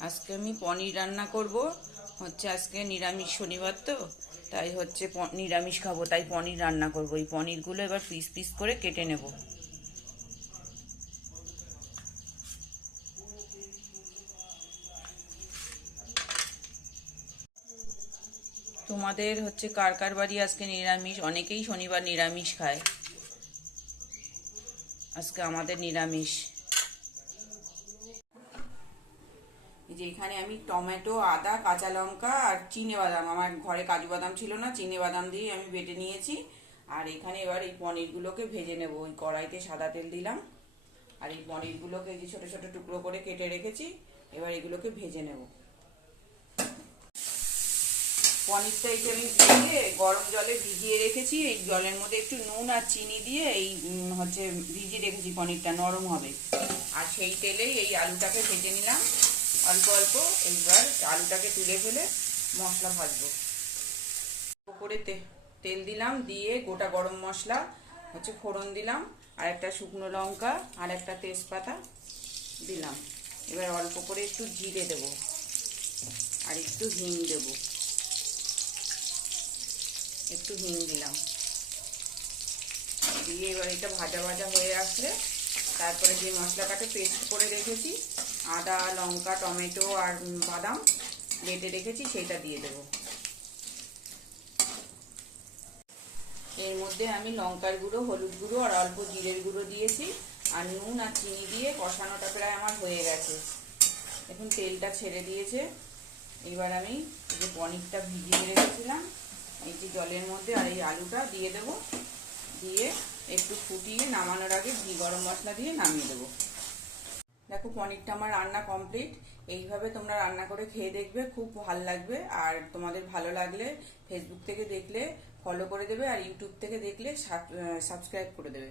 আজকে আমি পনির রান্না করব। আজকে নিরামিষ শনিবার তো, তাই নিরামিষ খাবো, তাই পনির রান্না করব। এই পনিরগুলো এবার পিস পিস করে কেটে নেব। তোমাদের কার কার বাড়ি আজকে নিরামিষ? অনেকেই শনিবার নিরামিষ খায়। আজকে আমাদের নিরামিষ। এই যে এখানে আমি টমেটো, আদা, কাঁচা লঙ্কা আর চিনে বাদাম, আমার ঘরে কাজু বাদাম ছিল না, চিনে বাদাম দিয়ে আমি বেটে নিয়েছি। আর এখানে এবার এই পনিরগুলোকে ভেজে নেব। ওই কড়াইতে সাদা তেল দিলাম, আর এই পনিরগুলোকে যে ছোট ছোট টুকরো করে কেটে রেখেছি, এবার এগুলোকে ভেজে নেব। পনিরটা এই যে আমি ভিজিয়ে গরম জলে ভিজিয়ে রেখেছি। এই জলের মধ্যে একটু নুন আর চিনি দিয়ে এই ভিজিয়ে রেখেছি, পনিরটা নরম হবে। আর সেই তেলেই এই আলুটাকে ভেজে নিলাম অল্প অল্প। এইবার আলুটাকে তুলে ফেলে মশলা ভাজবো। উপরে তেল দিলাম, দিয়ে গোটা গরম মশলা ফোড়ন দিলাম, আর একটা শুকনো লঙ্কা আর একটা তেজপাতা দিলাম। এবার অল্প করে একটু জিরে দেব আর একটু হিং দেব। একটু হিং দিলাম, দিয়ে এবার এটা ভাজা ভাজা হয়ে আসলে তারপরে যে মশলাটাকে পেস্ট করে রেখেছি, আদা, লঙ্কা, টমেটো আর বাদাম বেটে রেখেছি, সেটা দিয়ে দেব। এর মধ্যে আমি লঙ্কার গুঁড়ো, হলুদ গুঁড়ো আর অল্প জিরের গুঁড়ো দিয়েছি, আর নুন আর চিনি দিয়ে কষানোটা প্রায় আমার হয়ে গেছে। এখন তেলটা ছেড়ে দিয়েছে। এবার আমি যে পনিরটা ভিজিয়ে রেখেছিলাম এই যে জলের মধ্যে, আর এই আলুটা দিয়ে দেব। দিয়ে একটু ফুটিয়ে নামানোর আগে ঘি গরম মশলা দিয়ে নামিয়ে দেবো। দেখো, পনিরটা আমার রান্না কমপ্লিট। এইভাবে তোমরা রান্না করে খেয়ে দেখবে, খুব ভালো লাগবে। আর তোমাদের ভালো লাগলে ফেসবুক থেকে দেখলে ফলো করে দেবে, আর ইউটিউব থেকে দেখলে সাবস্ক্রাইব করে দেবে।